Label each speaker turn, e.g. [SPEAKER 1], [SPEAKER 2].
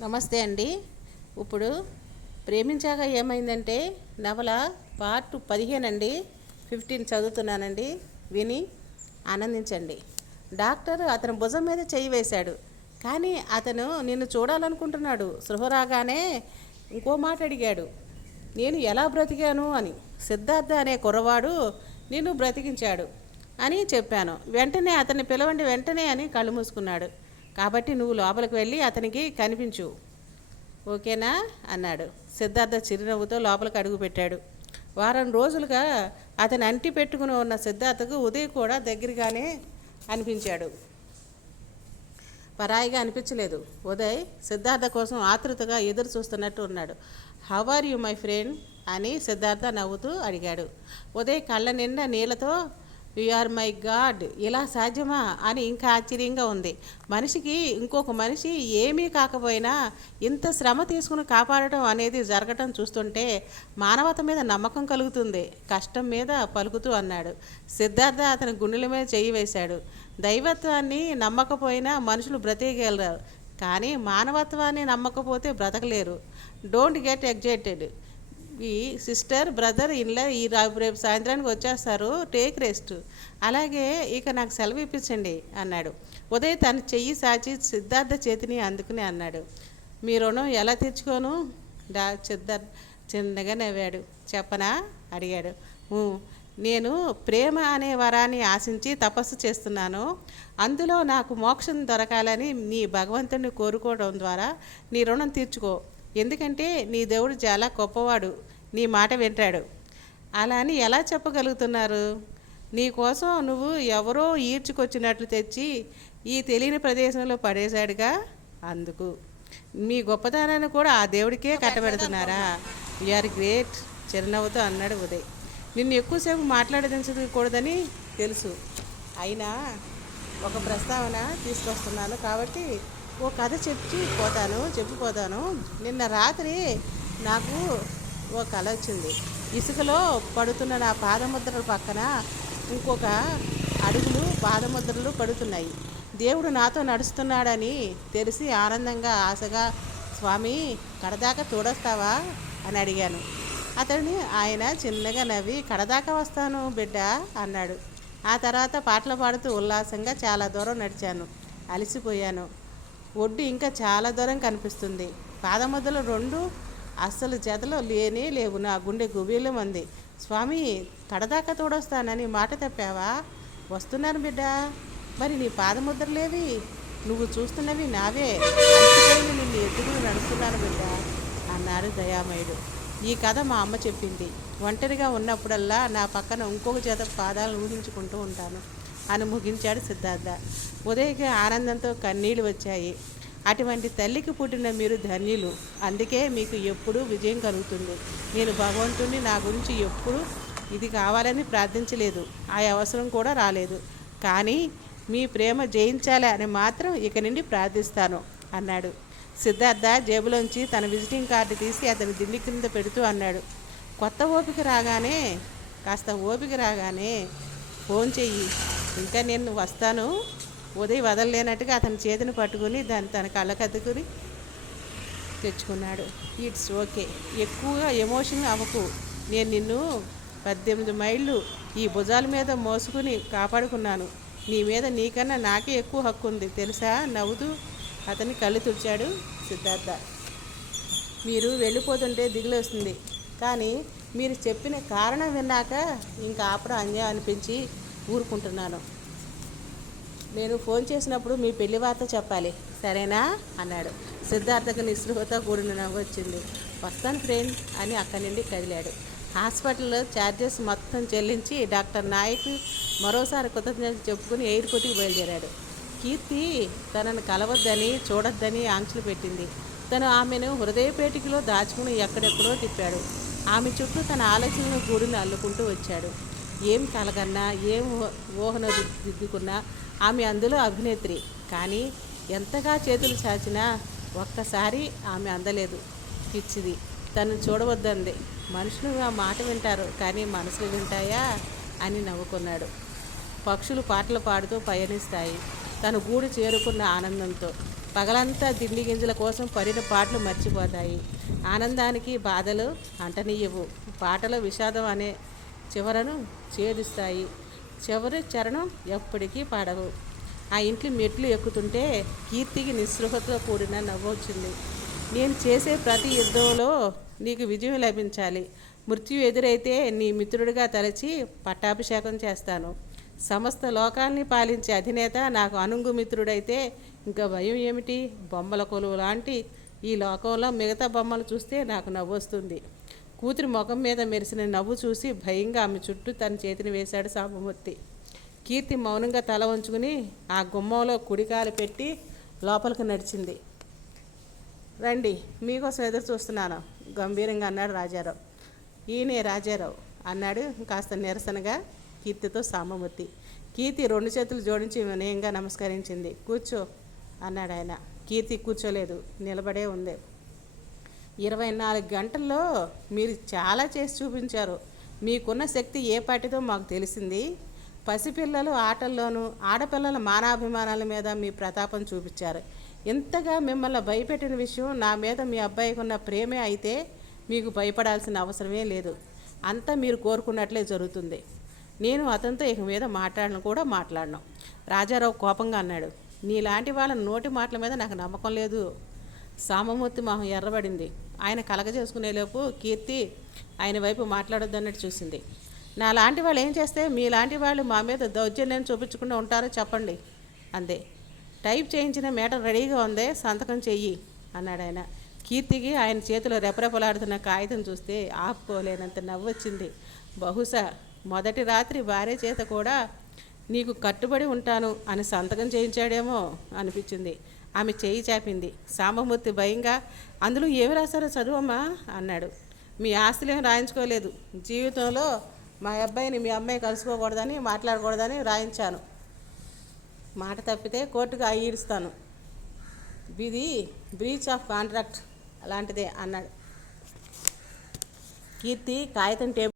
[SPEAKER 1] నమస్తే అండి. ఇప్పుడు ప్రేమించాక ఏమైందంటే నవల పార్ట్ పదిహేను అండి ఫిఫ్టీన్ చదువుతున్నానండి. విని ఆనందించండి. డాక్టర్ అతని భుజం మీద చేయి వేశాడు. కానీ అతను నిన్ను చూడాలనుకుంటున్నాడు. సృహ రాగానే ఇంకో మాట అడిగాడు. నేను ఎలా బ్రతికాను అని. సిద్ధార్థ అనే కుర్రవాడు నిన్ను బ్రతికించాడు అని చెప్పాను. వెంటనే అతన్ని పిలవండి వెంటనే అని కళ్ళు మూసుకున్నాడు. కాబట్టి నువ్వు లోపలికి వెళ్ళి అతనికి కనిపించు. ఓకేనా? అన్నాడు. సిద్ధార్థ చిరునవ్వుతో లోపలికి అడుగు పెట్టాడు. వారం రోజులుగా అతను అంటి పెట్టుకుని ఉన్న సిద్ధార్థకు ఉదయ్ కూడా దగ్గరగానే అనిపించాడు. పరాయిగా అనిపించలేదు. ఉదయ్ సిద్ధార్థ కోసం ఆతృతగా ఎదురు చూస్తున్నట్టు ఉన్నాడు. How are you my friend అని సిద్ధార్థ నవ్వుతూ అడిగాడు. ఉదయ్ కళ్ళ నిండా నీళ్ళతో యు ఆర్ మై గాడ్ ఇలా సాధ్యమా అని ఇంకా ఆశ్చర్యంగా ఉంది. మనిషికి ఇంకొక మనిషి ఏమీ కాకపోయినా ఇంత శ్రమ తీసుకుని కాపాడటం అనేది జరగటం చూస్తుంటే మానవత మీద నమ్మకం కలుగుతుంది. కష్టం మీద పలుకుతూ అన్నాడు. సిద్ధార్థ అతని గుండెల మీద చేయి వేశాడు. దైవత్వాన్ని నమ్మకపోయినా మనుషులు బ్రతికేయగలరు. కానీ మానవత్వాన్ని నమ్మకపోతే బ్రతకలేరు. Don't get excited sister brother in law ఈ రేపు సాయంత్రానికి వచ్చేస్తారు. టేక్ రెస్ట్ అలాగే ఇక నాకు సెలవు ఇప్పించండి అన్నాడు. ఉదయ్ తన చెయ్యి సాచి సిద్ధార్థ చేతిని అందుకుని అన్నాడు. మీ రుణం ఎలా తెచ్చుకోను డా సిద్ధార్థ్ చిన్నగా నవ్వాడు. చెప్పనా? అడిగాడు. నేను ప్రేమ అనే వరాన్ని ఆశించి తపస్సు చేస్తున్నాను. అందులో నాకు మోక్షం దొరకాలని నీ భగవంతుని కోరుకోవడం ద్వారా నీ రుణం తీర్చుకో. ఎందుకంటే నీ దేవుడు చాలా గొప్పవాడు నీ మాట వింటాడు. అలా అని ఎలా చెప్పగలుగుతున్నారు? నీ కోసం నువ్వు ఎవరో ఈడ్చుకొచ్చినట్లు తెచ్చి ఈ తెలియని ప్రదేశంలో పడేశాడుగా? అందుకు. మీ గొప్పతనాన్ని కూడా ఆ దేవుడికే కట్టబెడుతున్నారా? ఆర్ గ్రేట్ చిరునవ్వుతో అన్నాడు ఉదయ్. నిన్ను ఎక్కువసేపు మాట్లాడదించకూడదని తెలుసు. అయినా ఒక ప్రస్తావన తీసుకొస్తున్నాను కాబట్టి ఓ కథ చెప్పి పోతాను చెప్పిపోతాను. నిన్న రాత్రి నాకు ఓ కళ వచ్చింది. ఇసుకలో పడుతున్న నా పాదముద్రల పక్కన ఇంకొక అడుగులు పాదముద్రలు పడుతున్నాయి. దేవుడు నాతో నడుస్తున్నాడని తెలిసి ఆనందంగా ఆశగా స్వామి కడదాకా తోడొస్తావా? అని అడిగాను. అతడిని ఆయన చిన్నగా నవ్వి కడదాకా వస్తాను బిడ్డ అన్నాడు. ఆ తర్వాత పాటలు పాడుతూ ఉల్లాసంగా చాలా దూరం నడిచాను. అలసిపోయాను. ఒడ్డు ఇంకా చాలా దూరం కనిపిస్తుంది. పాదముద్దలు రెండు అస్సలు జతలో లేనే లేవు. నా గుండె గుబీలం ఉంది స్వామి కడదాకా తోడొస్తానని మాట తప్పావా? వస్తున్నాను బిడ్డ. మరి నీ పాదముద్రలేవి? నువ్వు చూస్తున్నవి నావే. నిన్ను ఎత్తుకుని నడుస్తున్నాను బిడ్డ అన్నాడు దయామయుడు. ఈ కథ మా అమ్మ చెప్పింది. ఒంటరిగా ఉన్నప్పుడల్లా నా పక్కన ఇంకొక జత పాదాలను ఊహించుకుంటూ ఉంటాను. అని ముగించాడు సిద్ధార్థ. ఉదయకి ఆనందంతో కన్నీళ్ళు వచ్చాయి. అటువంటి తల్లికి పుట్టిన మీరు ధన్యులు. అందుకే మీకు ఎప్పుడూ విజయం కలుగుతుంది. నేను భగవంతుణ్ణి నా గురించి ఎప్పుడు ఇది కావాలని ప్రార్థించలేదు. ఆ అవసరం కూడా రాలేదు. కానీ మీ ప్రేమ జయించాలి అని మాత్రం ఇక నుండి ప్రార్థిస్తాను అన్నాడు. సిద్ధార్థ జేబులోంచి తన విజిటింగ్ కార్డు తీసి అతని దిండి కింద పెడుతూ అన్నాడు. కొత్త ఓపిక రాగానే కాస్త ఓపిక రాగానే ఫోన్ చెయ్యి. ఇంకా నేను వస్తాను. ఉదయం వదలలేనట్టుగా అతని చేతిని పట్టుకుని దాన్ని తన కళ్ళకద్దుకుని తెచ్చుకున్నాడు. ఇట్స్ ఓకే ఎక్కువగా ఎమోషన్ అవ్వకు. నేను నిన్ను పద్దెనిమిది మైళ్ళు ఈ భుజాల మీద మోసుకుని కాపాడుకున్నాను. నీ మీద నీకన్నా నాకే ఎక్కువ హక్కు ఉంది. తెలుసా? నవ్వుతూ అతని కళ్ళు తుడిచాడు సిద్ధార్థ. మీరు వెళ్ళిపోతుంటే దిగులు వస్తుంది. కానీ మీరు చెప్పిన కారణం విన్నాక ఇంకా ఆపడం అన్యాయం అనిపించి ఊరుకుంటున్నాను. నేను ఫోన్ చేసినప్పుడు మీ పెళ్ళి వార్త చెప్పాలి. సరేనా? అన్నాడు. సిద్ధార్థకు నిస్పృహతో కూడిన నవ్వు వచ్చింది. వస్తాను ఫ్రెండ్ అని అక్కడి నుండి కదిలాడు. హాస్పిటల్లో ఛార్జెస్ మొత్తం చెల్లించి డాక్టర్ నాయక్ మరోసారి కృతజ్ఞతలు చెప్పుకుని ఎయిర్పోర్ట్కి బయలుదేరాడు. కీర్తి తనను కలవద్దని చూడొద్దని ఆంక్షలు పెట్టింది. తను ఆమెను హృదయపేటికలో దాచుకుని ఎక్కడెక్కడో తిప్పాడు. ఆమె చుట్టూ తన ఆలోచనలను గూడును అల్లుకుంటూ వచ్చాడు. ఏం కలగన్నా ఏం ఊహన దిద్దుకున్నా ఆమె అందులో అభినేత్రి. కానీ ఎంతగా చేతులు చాచినా ఒక్కసారి ఆమె అందలేదు. పిచ్చిది. తను చూడవద్దంది. మనుషులు ఆ మాట వింటారు కానీ మనసులు వింటాయా అని నవ్వుకున్నాడు. పక్షులు పాటలు పాడుతూ పయనిస్తాయి. తను గూడు చేరుకున్న ఆనందంతో. పగలంతా తిండి గింజల కోసం పడిన పాటలు మర్చిపోతాయి. ఆనందానికి బాధలు అంటనీయవు. పాటలో విషాదం అనే చివరను ఛేదిస్తాయి చివరి చరణం ఎప్పటికీ పాడవు. ఆ ఇంట్లో మెట్లు ఎక్కుతుంటే కీర్తికి నిస్పృహతో కూడిన నవ్వు వచ్చింది. నేను చేసే ప్రతి యుద్ధంలో నీకు విజయం లభించాలి. మృత్యు ఎదురైతే నీ మిత్రుడిగా తలచి పట్టాభిషేకం చేస్తాను. సమస్త లోకాన్ని పాలించే అధినేత నాకు అనుంగు మిత్రుడైతే ఇంకా భయం ఏమిటి? బొమ్మల కొలువు లాంటి ఈ లోకంలో మిగతా బొమ్మలు చూస్తే నాకు నవ్వొస్తుంది కూతురి ముఖం మీద మెరిసిన నవ్వు చూసి భయంగా ఆమె చుట్టూ తన చేతిని వేశాడు సాంబమూర్తి. కీర్తి మౌనంగా తల వంచుకుని ఆ గుమ్మంలో కుడికాలు పెట్టి లోపలికి నడిచింది. రండి మీకోసం ఎదురు చూస్తున్నాను గంభీరంగా అన్నాడు రాజారావు. ఈయనే రాజారావు అన్నాడు కాస్త నిరసనగా కీర్తితో సామమూర్తి కీర్తి రెండు చేతులు జోడించి వినయంగా నమస్కరించింది. కూర్చో అన్నాడు ఆయన కీర్తి కూర్చోలేదు నిలబడే ఉంది. ఇరవై నాలుగు గంటల్లో మీరు చాలా చేసి చూపించారు. మీకున్న శక్తి ఏ పాటిదో మాకు తెలిసింది? పసిపిల్లలు ఆటల్లోనూ ఆడపిల్లల మానాభిమానాల మీద మీ ప్రతాపం చూపించారు. ఇంతగా మిమ్మల్ని భయపెట్టిన విషయం నా మీద మీ అబ్బాయికి ఉన్న ప్రేమే అయితే మీకు భయపడాల్సిన అవసరమే లేదు. అంతా మీరు కోరుకున్నట్లే జరుగుతుంది. నేను అతనితో ఇక మీద మాట్లాడను కూడా మాట్లాడను. రాజారావు కోపంగా అన్నాడు. నీలాంటి వాళ్ళ నోటి మాటల మీద నాకు నమ్మకం లేదు. సామమూర్తి మొహం ఎర్రబడింది. ఆయన కలగజేసుకునేలోపు కీర్తి ఆయన వైపు మాట్లాడొద్దన్నట్టు చూసింది. నా లాంటి వాళ్ళు ఏం చేస్తే మీలాంటి వాళ్ళు మా మీద దౌర్జన్యం చూపించకుండా ఉంటారో చెప్పండి అందే. టైప్ చేయించిన మేటర్ రెడీగా ఉందే సంతకం చెయ్యి అన్నాడు ఆయన. కీర్తికి ఆయన చేతిలో రెపరెపలాడుతున్న కాగితం చూస్తే ఆపుకోలేనంత నవ్వు వచ్చింది బహుశా మొదటి రాత్రి భార్య చేత కూడా నీకు కట్టుబడి ఉంటాను అని సంతకం చేయించాడేమో అనిపించింది. ఆమె చేయి చాపింది. సాంబమూర్తి భయంగా అందులో ఏమి రాశారో చదువమ్మా అన్నాడు. మీ ఆస్తులేం రాయించుకోలేదు. జీవితంలో మా అబ్బాయిని మీ అమ్మాయి కలుసుకోకూడదని మాట్లాడకూడదని రాయించాను. మాట తప్పితే కోర్టుకు ఈడుస్తాను ఇది బ్రీచ్ ఆఫ్ కాంట్రాక్ట్ అలాంటిదే అన్నాడు. కీర్తి కాగితం టేబుల్